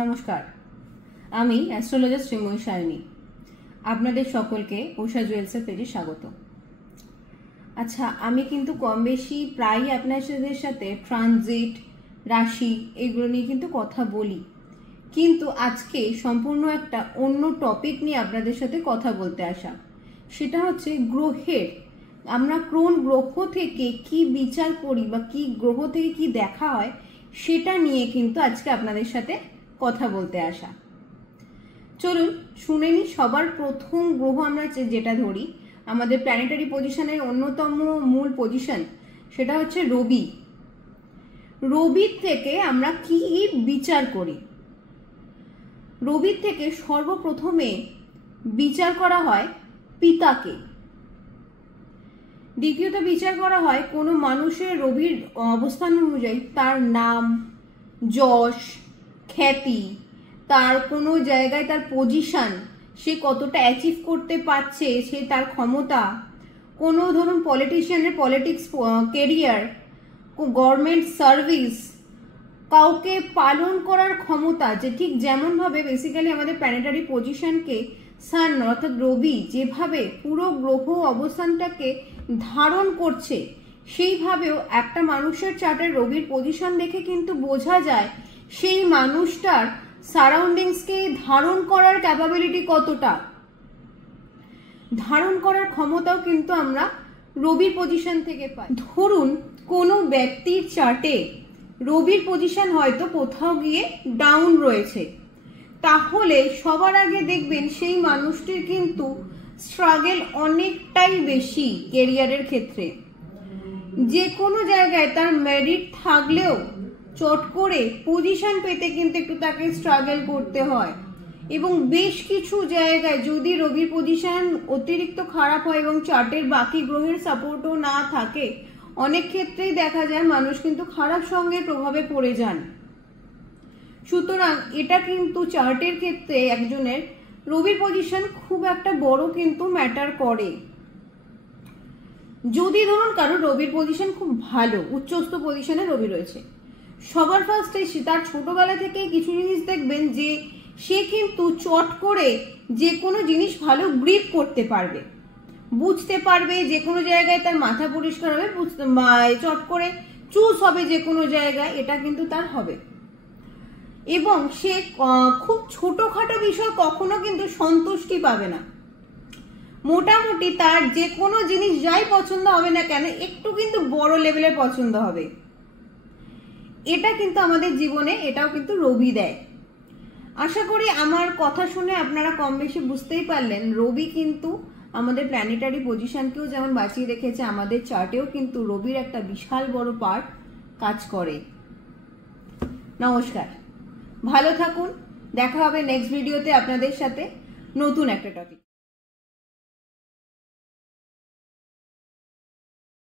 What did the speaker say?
নমস্কার, আমি অ্যাস্ট্রোলজার শ্রীময়ী সায়নী। আপনাদের সকলকে উষা জুয়েলসের পেজে স্বাগত। আচ্ছা, আমি কিন্তু কম বেশি প্রায়ই আপনাদের সাথে ট্রানজিট, রাশি এগুলো নিয়ে কিন্তু কথা বলি, কিন্তু আজকে সম্পূর্ণ একটা অন্য টপিক নিয়ে আপনাদের সাথে কথা বলতে আসা। সেটা হচ্ছে গ্রহের, আমরা কোন গ্রহ থেকে কি বিচার করি বা কি গ্রহ থেকে কি দেখা হয় সেটা নিয়ে কিন্তু আজকে আপনাদের সাথে কথা বলতে আসা। চলুন শুনে নি। সবার প্রথম গ্রহ আমরা যেটা ধরি আমাদের প্ল্যানেটারি পজিশনের অন্যতম মূল পজিশন, সেটা হচ্ছে রবি। রবির থেকে আমরা কি বিচার করি? রবির থেকে সর্বপ্রথমে বিচার করা হয় পিতাকে। দ্বিতীয়ত বিচার করা হয় কোনো মানুষের রবির অবস্থান অনুযায়ী তার নাম, যশ, খ্যাতি, তার কোনো জায়গায় তার পজিশন, সে কতটা অ্যাচিভ করতে পারছে, সে তার ক্ষমতা, কোনো ধরুন পলিটিশিয়ানের পলিটিক্স কেরিয়ার, গভর্নমেন্ট সার্ভিস, কাউকে পালন করার ক্ষমতা, যে ঠিক যেমনভাবে বেসিক্যালি আমাদের প্ল্যানেটারি পজিশনকে সান অর্থাৎ রবি যেভাবে পুরো গ্রহ অবস্থানটাকে ধারণ করছে, সেইভাবেও একটা মানুষের চার্টের রবির পজিশন দেখে কিন্তু বোঝা যায় সেই মানুষটার সারাউন্ডিংসকে ধারণ করার ক্যাপাবিলিটি কতটা, ধারণ করার ক্ষমতাও কিন্তু আমরা রবির পজিশন থেকে পাই। ধরুন কোনো ব্যক্তির চার্টে রবির পজিশন হয়তো কোথাও গিয়ে ডাউন রয়েছে, তাহলে সবার আগে দেখবেন সেই মানুষটির কিন্তু স্ট্রাগল অনেকটাই বেশি কেরিয়ারের ক্ষেত্রে। যে কোনো জায়গায় তার মেরিট থাকলেও চট করে পজিশন পেতে কিন্তু একটু তাকে স্ট্রাগল করতে হয়। এবং বেশ কিছু জায়গায় যদি রবির পজিশন অতিরিক্ত খারাপ হয় এবং চার্টের বাকি গ্রহের সাপোর্টও না থাকে, অনেক ক্ষেত্রেই দেখা যায় মানুষ কিন্তু খারাপ সঙ্গের প্রভাবে পড়ে যান। সুতরাং এটা কিন্তু চার্টের ক্ষেত্রে একজনের রবির পজিশন খুব একটা বড় কিন্তু ম্যাটার করে। যদি ধরুন কারো রবির পজিশন খুব ভালো, উচ্চস্থ পজিশনে রবি রয়েছে, সবার ফার্স্টে তার ছোটবেলা থেকেই কিছু জিনিস দেখবেন যে সে কিন্তু চট করে যে কোনো জিনিস ভালো গ্রিপ করতে পারবে, বুঝতে পারবে, যে কোনো জায়গায় তার মাথা পরিষ্কার হবে, চট করে চুজ হবে যে কোনো জায়গায়, এটা কিন্তু তার হবে। এবং সে খুব ছোটখাটো বিষয় কখনো কিন্তু সন্তুষ্টি পাবে না। মোটামুটি তার যে কোনো জিনিস যাই পছন্দ হবে না কেন, একটু কিন্তু বড় লেভেলের পছন্দ হবে। এটা কিন্তু আমাদের জীবনে এটাও কিন্তু রবি দেয়। আশা করি আমার কথা শুনে আপনারা কম বেশি বুঝতেই পারলেন, রবি কিন্তু আমাদের প্ল্যানেটারি পজিশনকেও যেমন বাঁচিয়ে রেখেছে, আমাদের চার্টেও কিন্তু রবির একটা বিশাল বড় পার্ট কাজ করে। নমস্কার, ভালো থাকুন, দেখা হবে নেক্সট ভিডিওতে আপনাদের সাথে নতুন একটা টপিক।